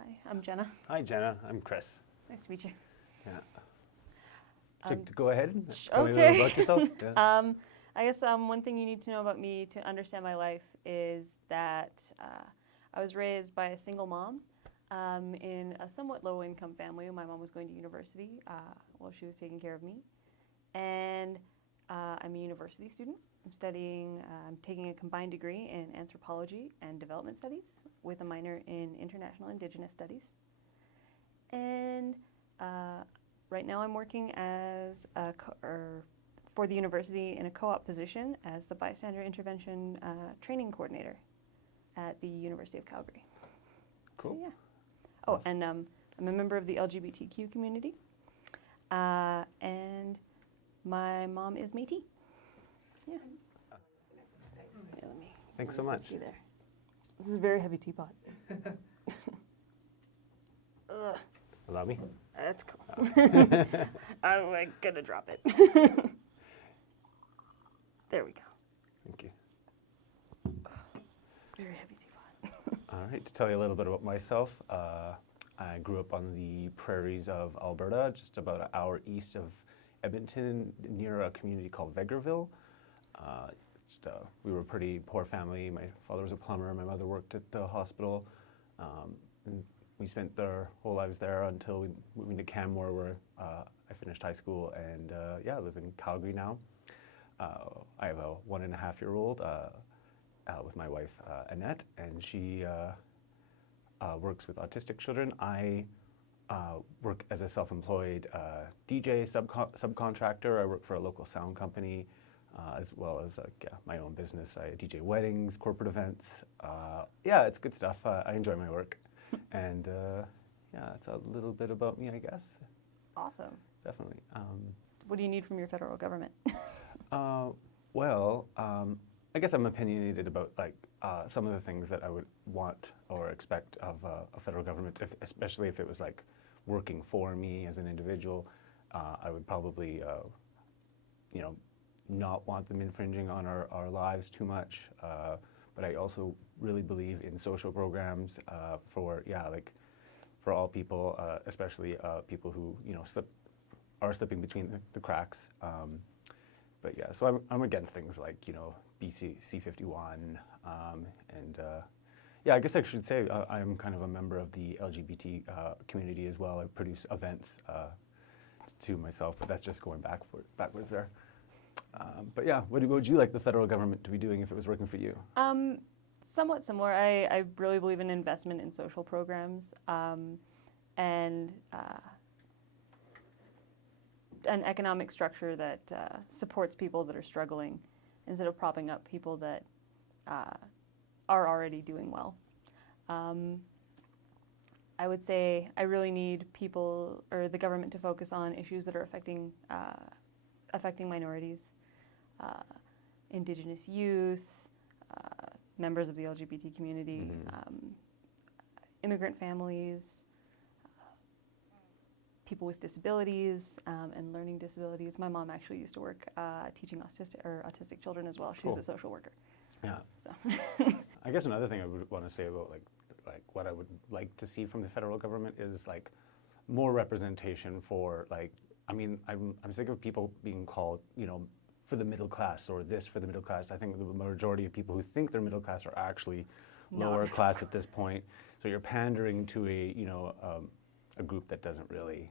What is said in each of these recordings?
Hi, I'm Jenna. Hi, Jenna. I'm Chris. Nice to meet you. Yeah. Go ahead. Tell me a okay. little about yourself. Yeah. I guess one thing you need to know about me to understand my life is that I was raised by a single mom in a somewhat low-income family. My mom was going to university while she was taking care of me. And I'm a university student. I'm taking a combined degree in anthropology and development studies with a minor in international indigenous studies. And right now I'm working as for the university in a co-op position as the bystander intervention training coordinator at the University of Calgary. Cool. So, yeah. Oh, and I'm a member of the LGBTQ community. And my mom is Métis. Yeah. Yeah, Thanks so much. There. This is a very heavy teapot. Ugh. Allow me? That's cool. I'm like, gonna drop it. There we go. Thank you. It's a very heavy teapot. All right. To tell you a little bit about myself, I grew up on the prairies of Alberta, just about an hour east of Edmonton, near a community called Vegreville. We were a pretty poor family. My father was a plumber. My mother worked at the hospital. And we spent our whole lives there until we moved into Canmore, where I finished high school, and I live in Calgary now. I have a 1.5-year-old with my wife, Annette, and she works with autistic children. I work as a self-employed DJ subcontractor. I work for a local sound company, as well as my own business. I DJ weddings, corporate events. It's good stuff. I enjoy my work. And that's a little bit about me, I guess. Awesome. Definitely. What do you need from your federal government? I guess I'm opinionated about some of the things that I would want or expect of a federal government, especially if it was working for me as an individual. I would probably, not want them infringing on our lives too much. But I also really believe in social programs for all people, especially people who are slipping between the cracks. So I'm against things like BC C51, and I guess I should say I'm kind of a member of the LGBT community as well. I produce events to myself, but that's just going backwards there. What would you like the federal government to be doing if it was working for you? Somewhat similar. I really believe in investment in social programs and an economic structure that supports people that are struggling instead of propping up people that are already doing well. I would say I really need people or the government to focus on issues that are affecting minorities, Indigenous youth, members of the LGBT community, immigrant families, people with disabilities and learning disabilities. My mom actually used to work teaching autistic children as well. She's Cool. a social worker. Yeah. So. I guess another thing I would want to say about like what I would like to see from the federal government is more representation for I'm sick of people being called for the middle class or this for the middle class. I think the majority of people who think they're middle class are actually lower class at this point. So you're pandering to a group that doesn't really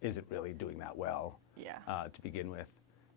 isn't really doing that well to begin with.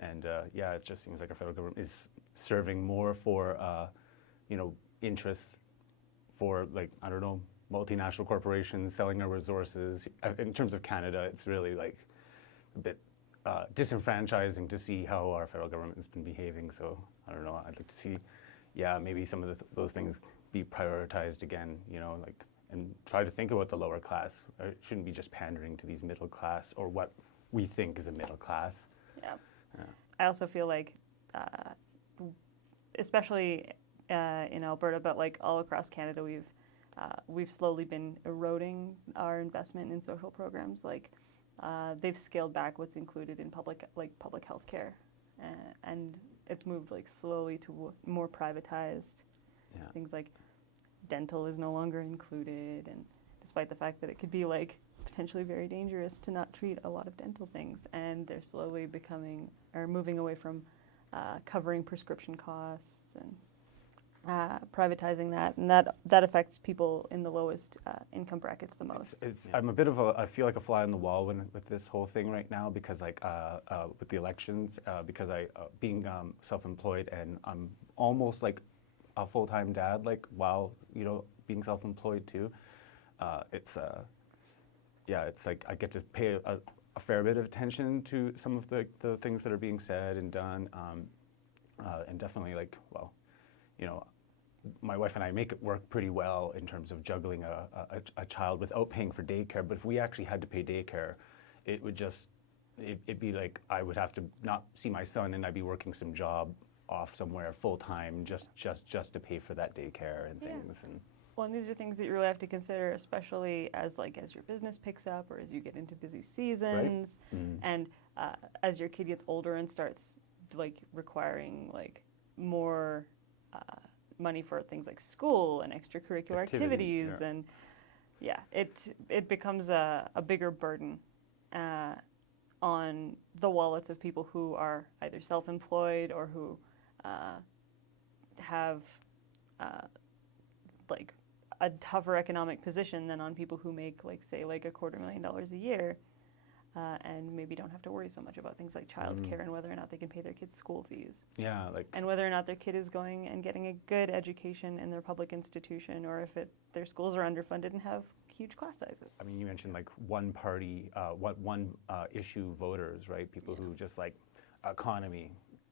And it just seems like our federal government is serving more for interests for multinational corporations selling our resources. In terms of Canada, it's really a bit disenfranchising to see how our federal government has been behaving. So I don't know. I'd like to see, maybe some of those things be prioritized again. And try to think about the lower class. It shouldn't be just pandering to these middle class or what we think is a middle class. Yeah. I also feel like, especially in Alberta, but all across Canada, we've slowly been eroding our investment in social programs. They've scaled back what's included in public health care, and it's moved slowly to more privatized things like dental is no longer included, and despite the fact that it could be like potentially very dangerous to not treat a lot of dental things, and they're slowly becoming or moving away from covering prescription costs and privatizing that, and that affects people in the lowest income brackets the most. I'm a bit of I feel like a fly on the wall with this whole thing right now, because like with the elections, because I being self-employed, and I'm almost like a full-time dad, like while being self-employed too. It's like I get to pay a fair bit of attention to some of the things that are being said and done, and definitely like, well, my wife and I make it work pretty well in terms of juggling a child without paying for daycare. But if we actually had to pay daycare, it'd be like I would have to not see my son, and I'd be working some job off somewhere full time just to pay for that daycare and things. And well, and these are things that you really have to consider, especially as your business picks up or as you get into busy seasons, right? And as your kid gets older and starts like requiring like more money for things like school and extracurricular activities, yeah. And it becomes a bigger burden on the wallets of people who are either self-employed or who have like a tougher economic position than on people who make like say like $250,000 a year, and maybe don't have to worry so much about things like childcare and whether or not they can pay their kids' school fees. Yeah, like, and whether or not their kid is going and getting a good education in their public institution, or if their schools are underfunded and have huge class sizes. I mean, you mentioned like one party, one issue voters, right? People who just like economy,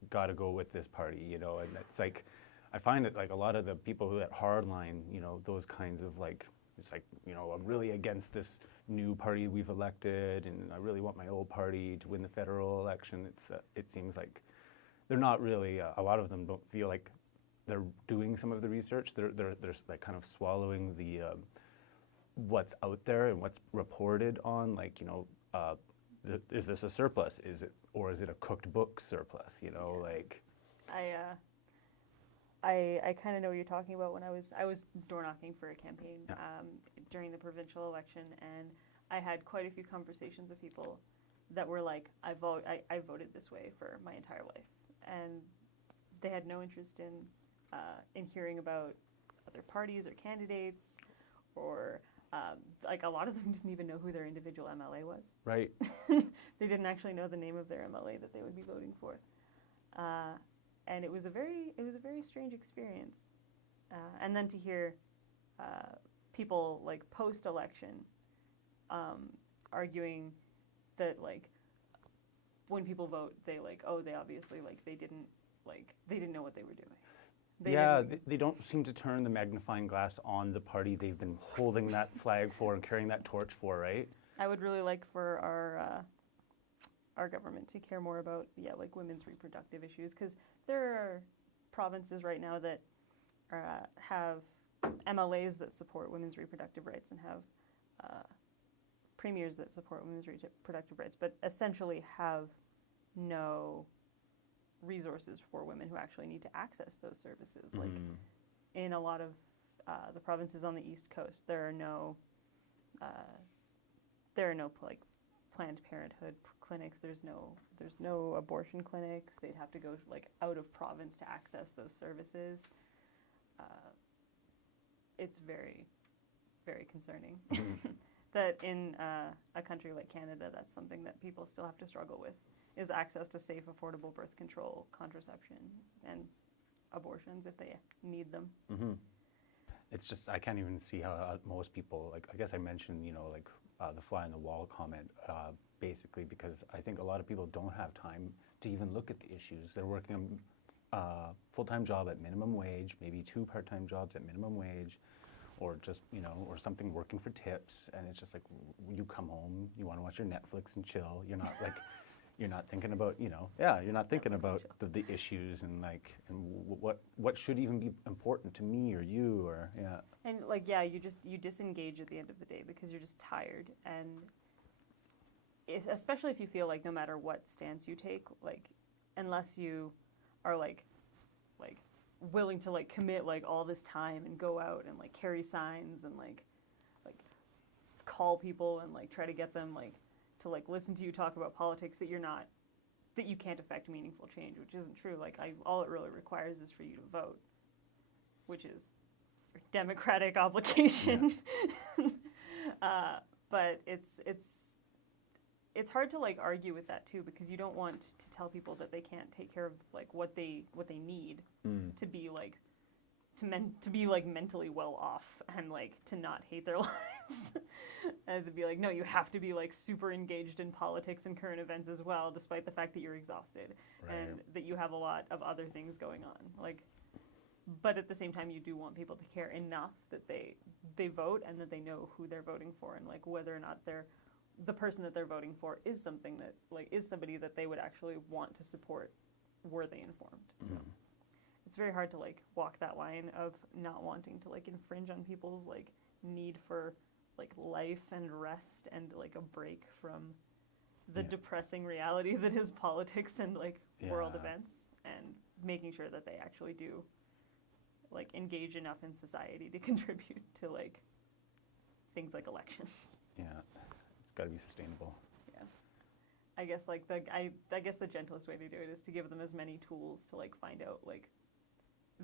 got to go with this party, and it's like, I find that like a lot of the people who at hardline, those kinds of like, it's like, I'm really against this new party we've elected, and I really want my old party to win the federal election. It seems like they're not really. A lot of them don't feel like they're doing some of the research. They're like kind of swallowing the what's out there and what's reported on. Like is this a surplus? Is it a cooked book surplus? Like. I kind of know what you're talking about. When I was door knocking for a campaign during the provincial election, and I had quite a few conversations with people that were like, I voted this way for my entire life, and they had no interest in hearing about other parties or candidates, or like a lot of them didn't even know who their individual MLA was. Right. They didn't actually know the name of their MLA that they would be voting for. And it was a very strange experience. And then to hear people like post-election arguing that like when people vote, they obviously they didn't know what they were doing. They don't seem to turn the magnifying glass on the party they've been holding that flag for and carrying that torch for, right? I would really like for our government to care more about like women's reproductive issues, because there are provinces right now that have MLAs that support women's reproductive rights and have premiers that support women's reproductive rights, but essentially have no resources for women who actually need to access those services. Like in a lot of the provinces on the East Coast, there are no like Planned Parenthood clinics. There's no abortion clinics. They'd have to go like out of province to access those services. It's very, very concerning that in a country like Canada, that's something that people still have to struggle with, is access to safe, affordable birth control, contraception, and abortions if they need them. Mm-hmm. It's just, I can't even see how most people, like, I guess I mentioned, the fly on the wall comment, basically because I think a lot of people don't have time to even look at the issues. They're working a full-time job at minimum wage, maybe 2 part-time jobs at minimum wage, or just, or something working for tips, and it's just like, you come home, you want to watch your Netflix and chill. You're not like, you're not thinking about, you're not thinking about the issues and like, and what should even be important to me or you, or, And like, you disengage at the end of the day because you're just tired, and especially if you feel like no matter what stance you take, like, unless you are like willing to like commit like all this time and go out and like carry signs and like call people and like try to get them like to like listen to you talk about politics that you can't affect meaningful change, which isn't true. Like all it really requires is for you to vote, which is your democratic obligation. Yeah. But it's hard to like argue with that too, because you don't want to tell people that they can't take care of like what they need to be like to be like mentally well off and like to not hate their lives. And to be like, no, you have to be like super engaged in politics and current events as well, despite the fact that you're exhausted and that you have a lot of other things going on. Like, but at the same time, you do want people to care enough that they vote and that they know who they're voting for and like whether or not the person that they're voting for is something that like is somebody that they would actually want to support were they informed. So it's very hard to like walk that line of not wanting to like infringe on people's like need for like life and rest and like a break from the depressing reality that is politics and like world events, and making sure that they actually do like engage enough in society to contribute to like things like elections. Yeah, it's got to be sustainable. Yeah, I guess like I guess the gentlest way to do it is to give them as many tools to like find out like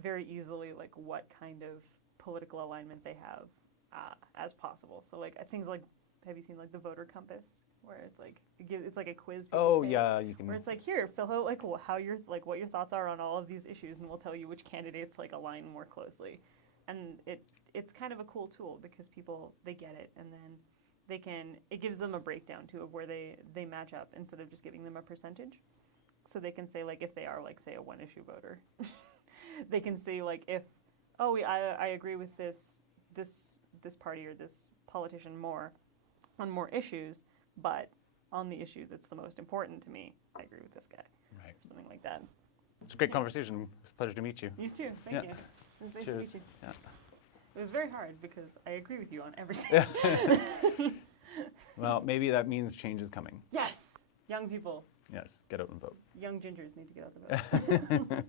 very easily like what kind of political alignment they have as possible. So like things like, have you seen like the voter compass, where it's like it's like a quiz? Yeah, you can. Where it's like, here, fill out like how your like what your thoughts are on all of these issues, and we'll tell you which candidates like align more closely. And it's kind of a cool tool because people they get it, and then it gives them a breakdown too of where they match up instead of just giving them a percentage. So they can say like if they are like say a one issue voter, they can say like if I agree with this party or this politician more on more issues, but on the issue that's the most important to me, I agree with this guy. Right. Or something like that. It's a great conversation. It's a pleasure to meet you. You too. Thank you. It was nice to meet you. Yeah. It was very hard because I agree with you on everything. Well, maybe that means change is coming. Yes. Young people. Yes. Get out and vote. Young gingers need to get out the vote.